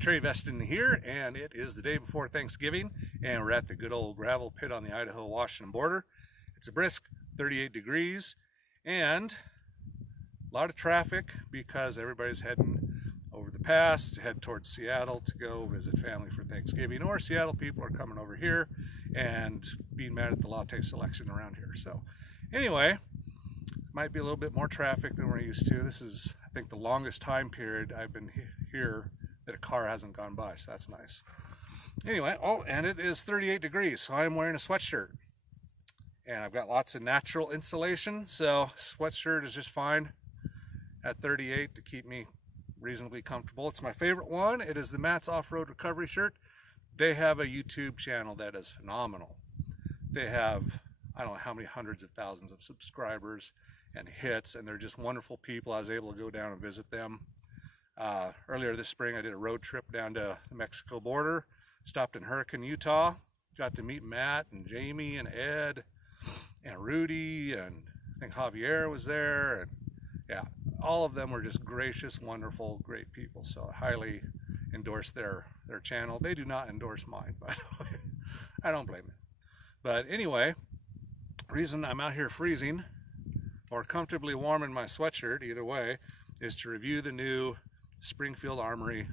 Trey Veston here, and it is the day before Thanksgiving, and we're at the good old gravel pit on the Idaho-Washington border. It's a brisk 38 degrees, and a lot of traffic because everybody's heading over the pass to head towards Seattle to go visit family for Thanksgiving, or Seattle people are coming over here and being mad at the latte selection around here. So anyway, might be a little bit more traffic than we're used to. This is, I think, the longest time period I've been here that a car hasn't gone by, so that's nice. Anyway, oh, and it is 38 degrees, so I'm wearing a sweatshirt. And I've got lots of natural insulation, so sweatshirt is just fine at 38 to keep me reasonably comfortable. It's my favorite one. It is the Matt's Off-Road Recovery shirt. They have a YouTube channel that is phenomenal. They have, I don't know how many hundreds of thousands of subscribers and hits, and they're just wonderful people. I was able to go down and visit them. Earlier this spring, I did a road trip down to the Mexico border, stopped in Hurricane, Utah, got to meet Matt and Jamie and Ed and Rudy, and I think Javier was there, and yeah, all of them were just gracious, wonderful, great people. So I highly endorse their channel. They do not endorse mine, by the way. I don't blame them. But anyway, reason I'm out here freezing or comfortably warm in my sweatshirt, either way, is to review the new Springfield Armory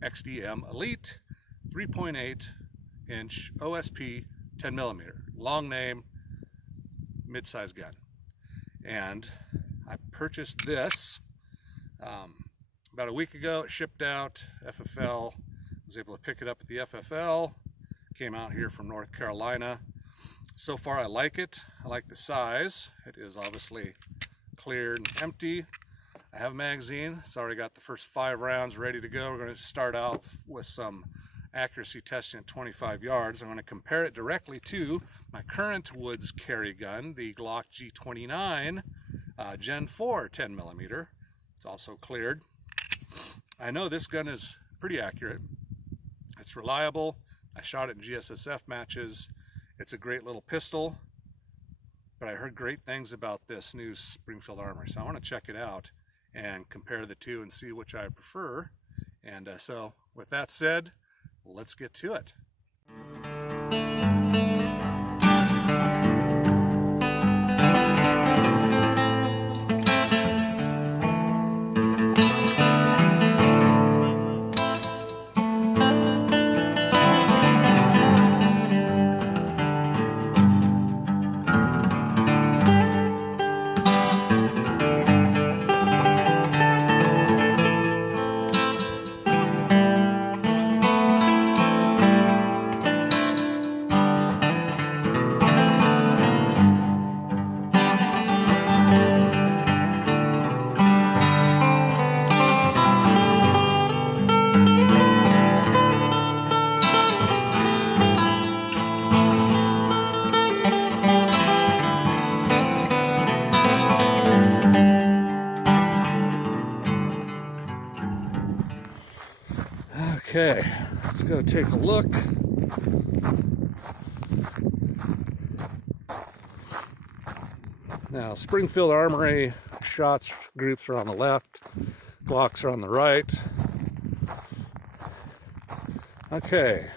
XDM Elite 3.8 inch OSP 10mm, long name, mid-size gun. And I purchased this about a week ago. It shipped out FFL. Was able to pick it up at the FFL. Came out here from North Carolina. So far I like it. I like the size. It is obviously cleared and empty. I have a magazine. It's already got the first 5 rounds ready to go. We're going to start out with some accuracy testing at 25 yards. I'm going to compare it directly to my current woods carry gun, the Glock G29 Gen 4 10mm. It's also cleared. I know this gun is pretty accurate. It's reliable. I shot it in GSSF matches. It's a great little pistol, but I heard great things about this new Springfield Armory, so I want to check it out and compare the two and see which I prefer. And so with that said, let's get to it. Okay, let's go take a look. Now, Springfield Armory shots groups are on the left, Glocks are on the right. Okay,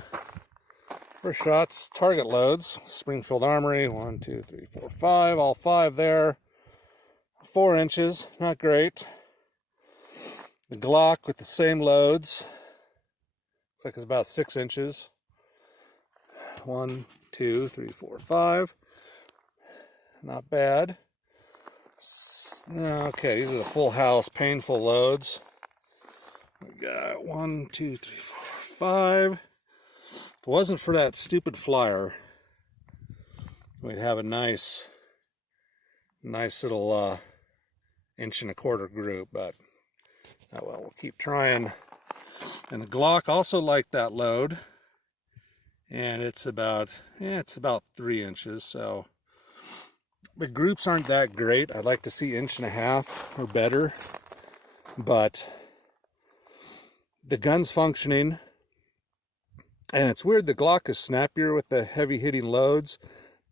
first shots, target loads. Springfield Armory, 1, 2, 3, 4, 5, all 5 there. 4 inches, not great. The Glock with the same loads. Looks like it's about 6 inches. 1, 2, 3, 4, 5. Not bad. Okay, these are the full house painful loads. We got 1, 2, 3, 4, 5. If it wasn't for that stupid flyer, we'd have a nice little 1.25-inch group, but oh well, we'll keep trying. And the Glock also liked that load, and it's about 3 inches. So the groups aren't that great. I'd like to see 1.5 inches or better, but the gun's functioning. And it's weird, the Glock is snappier with the heavy hitting loads,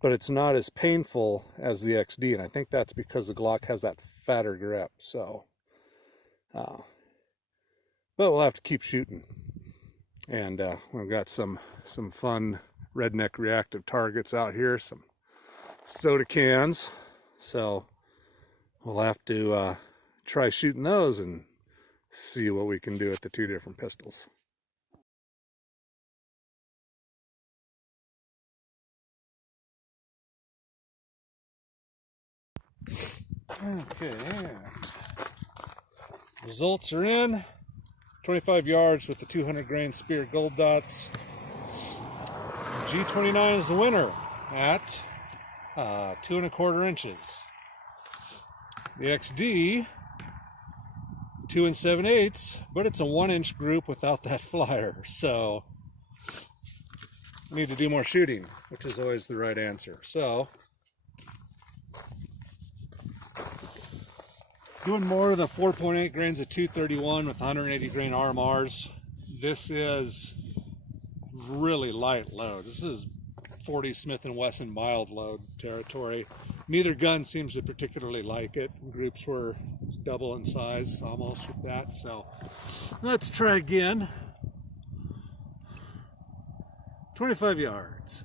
but it's not as painful as the XD, and I think that's because the Glock has that fatter grip. So but we'll have to keep shooting. And we've got some fun redneck reactive targets out here, some soda cans. So we'll have to try shooting those and see what we can do with the two different pistols. Okay, results are in. 25 yards with the 200 grain Spear Gold Dots. G29 is the winner at 2 1/4 inches. The XD 2 7/8, but it's a 1-inch group without that flyer, so we need to do more shooting, which is always the right answer. So doing more of the 4.8 grains of 231 with 180 grain RMRs. This is really light load. This is 40 Smith & Wesson mild load territory. Neither gun seems to particularly like it. Groups were double in size almost with that. So let's try again. 25 yards.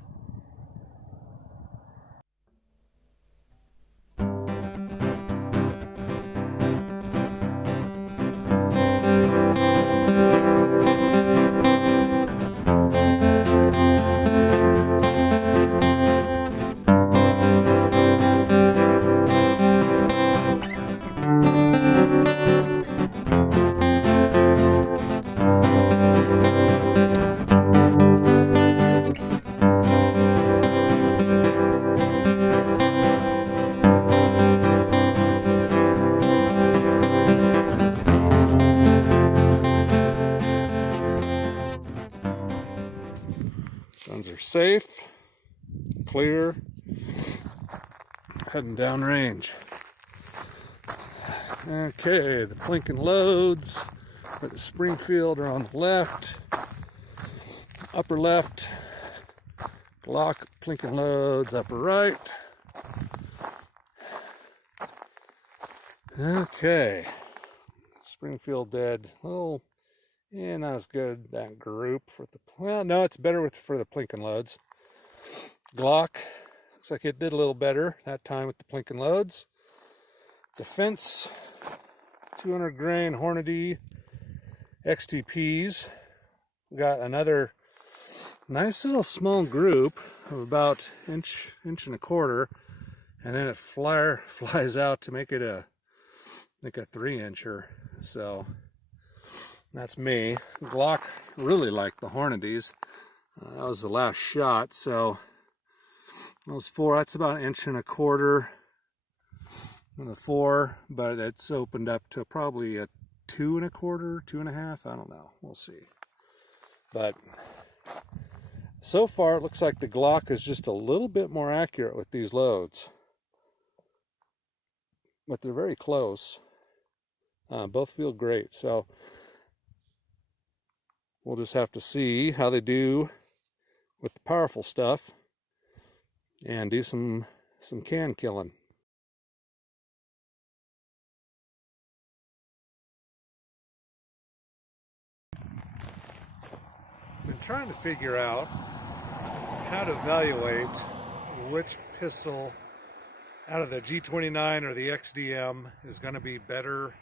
Guns are safe, clear, heading down range. Okay, the Plinking loads for the Springfield are on the left, upper left. Glock Plinking loads upper right. Okay, Springfield dead. Oh, yeah, not as good that group for the, well, no, it's better for the Plinking loads. Glock looks like it did a little better that time with the Plinking loads. Defense 200 grain Hornady XTPs. We got another nice little small group of about inch and 1/4, and then it flies out to make it like a 3-incher. So that's me. Glock really liked the Hornadys. That was the last shot. So those 4, that's about 1.25 inches on the 4, but it's opened up to probably a 2 1/4, 2.5. I don't know. We'll see. But so far, it looks like the Glock is just a little bit more accurate with these loads. But they're very close. Both feel great. So we'll just have to see how they do with the powerful stuff and do some can killing. Been trying to figure out how to evaluate which pistol out of the G29 or the XDM is going to be better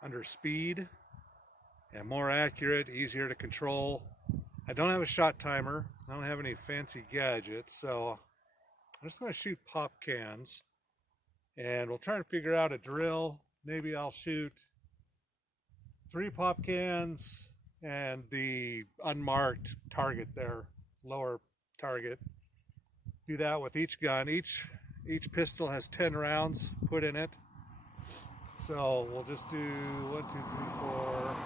under speed and more accurate, easier to control. I don't have a shot timer. I don't have any fancy gadgets, so I'm just going to shoot pop cans, and we'll try to figure out a drill. Maybe I'll shoot 3 pop cans and the unmarked target there, lower target. Do that with each gun. Each pistol has 10 rounds put in it. So we'll just do 1, 2, 3, 4.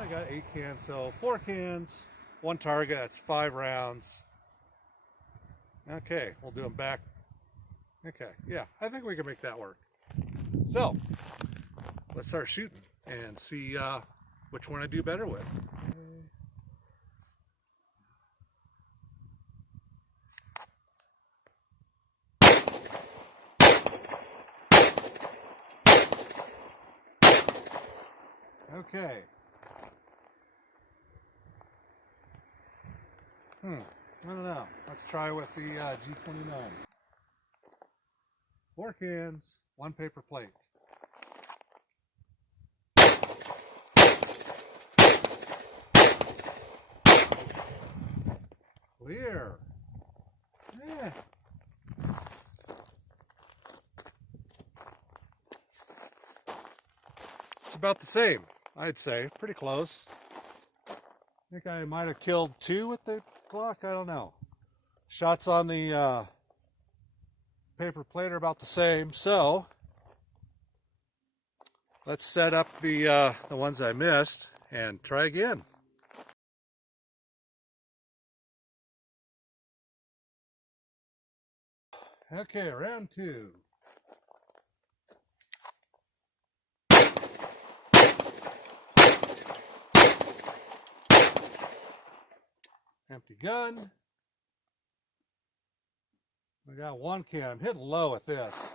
I got 8 cans, so 4 cans, 1 target, that's 5 rounds. Okay, we'll do them back. Okay, yeah, I think we can make that work. So let's start shooting and see which one I do better with. Okay. I don't know. Let's try with the G29. 4 cans, 1 paper plate. Clear. Yeah. It's about the same, I'd say. Pretty close. I think I might have killed 2 with the Glock. I don't know. Shots on the paper plate are about the same. So let's set up the ones I missed and try again. Okay, round 2. Empty gun. We got 1 can. I'm hitting low with this.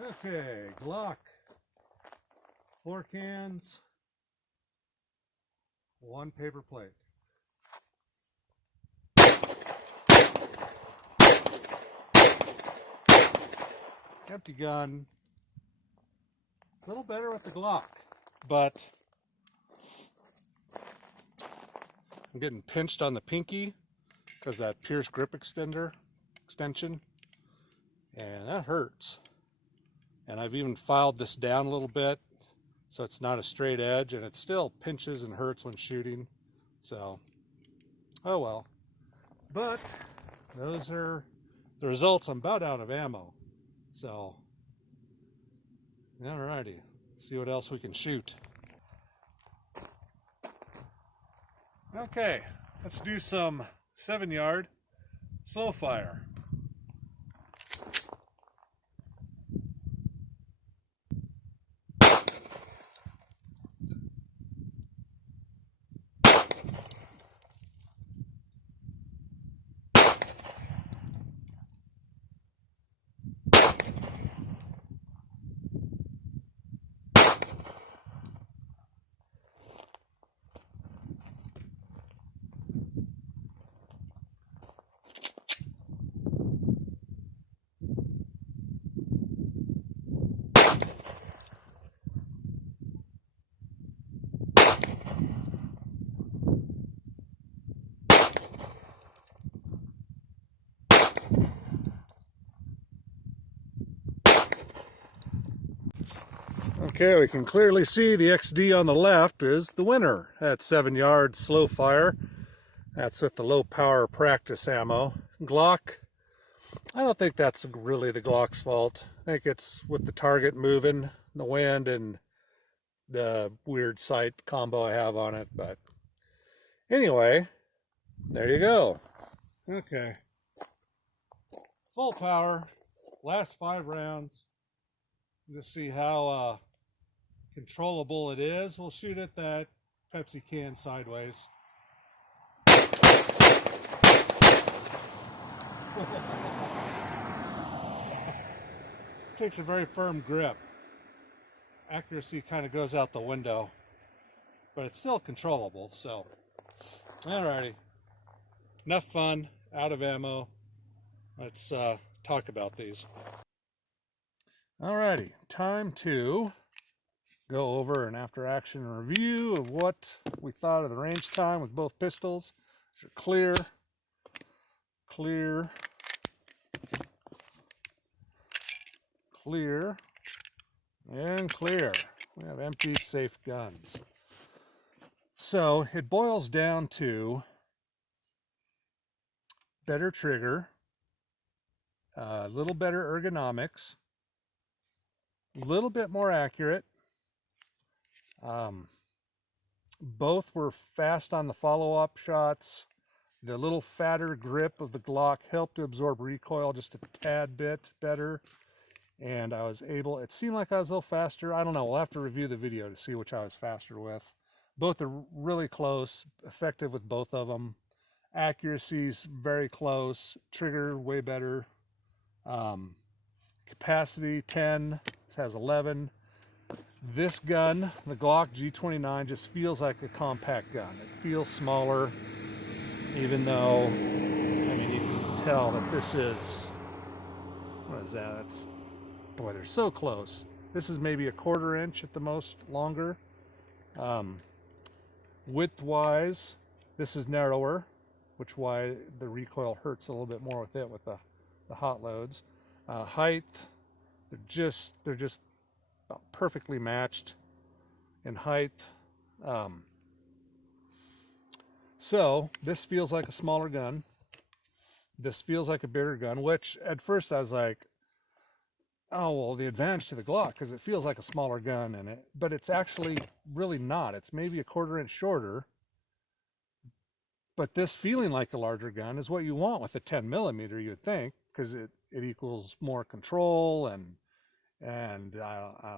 Okay, Glock. 4 cans. 1 paper plate. Empty gun. A little better with the Glock, but I'm getting pinched on the pinky because that Pierce grip extension, and that hurts. And I've even filed this down a little bit so it's not a straight edge, and it still pinches and hurts when shooting. So, oh well. But those are the results. I'm about out of ammo. So, alrighty, see what else we can shoot. Okay, let's do some 7-yard slow fire. Okay, we can clearly see the XD on the left is the winner at 7-yard slow fire. That's with the low power practice ammo. Glock, I don't think that's really the Glock's fault. I think it's with the target moving, the wind, and the weird sight combo I have on it. But anyway, there you go. Okay. Full power, last 5 rounds. Just see how controllable it is. We'll shoot at that Pepsi can sideways. Takes a very firm grip. Accuracy kind of goes out the window, but it's still controllable. So, alrighty, enough fun, out of ammo. Let's talk about these. Alrighty, time to go over an after action review of what we thought of the range time with both pistols. So clear, clear, clear, and clear. We have empty, safe guns. So it boils down to better trigger, a little better ergonomics, a little bit more accurate. Both were fast on the follow-up shots. The little fatter grip of the Glock helped to absorb recoil just a tad bit better. And I was able, it seemed like I was a little faster. I don't know, we'll have to review the video to see which I was faster with. Both are really close, effective with both of them. Accuracy's very close, trigger way better. capacity 10. This has 11. This gun, the Glock G29, just feels like a compact gun. It feels smaller, even though, I mean, you can tell that this is, what is that? It's, boy, they're so close. This is maybe a 1/4 inch at the most longer. Width-wise, this is narrower, which why the recoil hurts a little bit more with it with the hot loads. Height, they're just about perfectly matched in height. So this feels like a smaller gun. This feels like a bigger gun, which at first I was like, oh, well, the advantage to the Glock, because it feels like a smaller gun, but it's actually really not. It's maybe a 1/4 inch shorter. But this feeling like a larger gun is what you want with a 10mm, you'd think, because it equals more control and I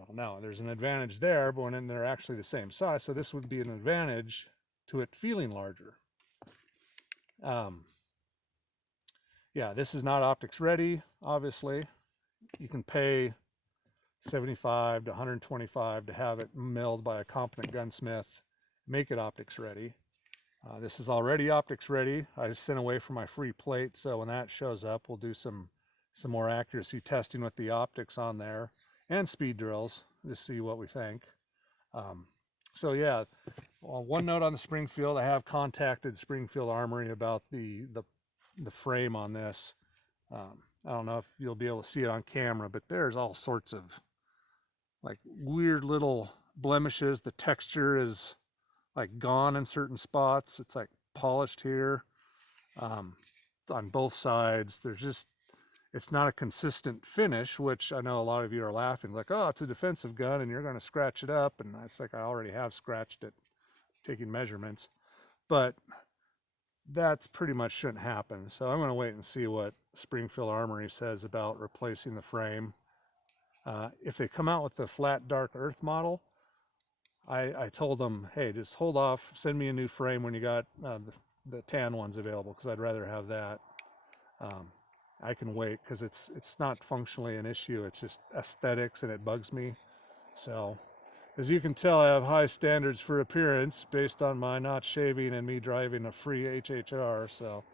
don't know. There's an advantage there, but when they're actually the same size, so this would be an advantage to it feeling larger. Yeah, this is not optics ready, obviously. You can pay $75 to $125 to have it milled by a competent gunsmith, make it optics ready. This is already optics ready. I just sent away for my free plate, so when that shows up, we'll do some more accuracy testing with the optics on there and speed drills to see what we think. So yeah, one note on the Springfield, I have contacted Springfield Armory about the frame on this. I don't know if you'll be able to see it on camera, but there's all sorts of like weird little blemishes. The texture is like gone in certain spots. It's like polished here on both sides. It's not a consistent finish, which I know a lot of you are laughing like, oh, it's a defensive gun and you're going to scratch it up. And it's like, I already have scratched it taking measurements, but that's pretty much shouldn't happen. So I'm going to wait and see what Springfield Armory says about replacing the frame. If they come out with the flat dark earth model, I told them, hey, just hold off, send me a new frame when you got the tan ones available, because I'd rather have that. I can wait because it's not functionally an issue. It's just aesthetics and it bugs me. So as you can tell, I have high standards for appearance based on my not shaving and me driving a free HHR. So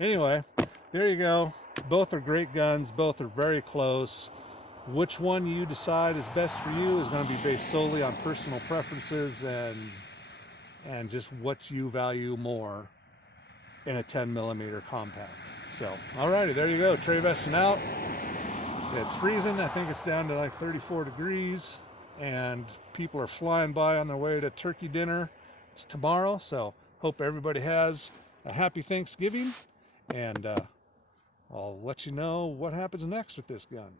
anyway, there you go. Both are great guns. Both are very close. Which one you decide is best for you is going to be based solely on personal preferences and just what you value more in a 10mm compact. So, alrighty, there you go. Trey vesting out. It's freezing. I think it's down to like 34 degrees, and people are flying by on their way to turkey dinner. It's tomorrow, so hope everybody has a happy Thanksgiving, and I'll let you know what happens next with this gun.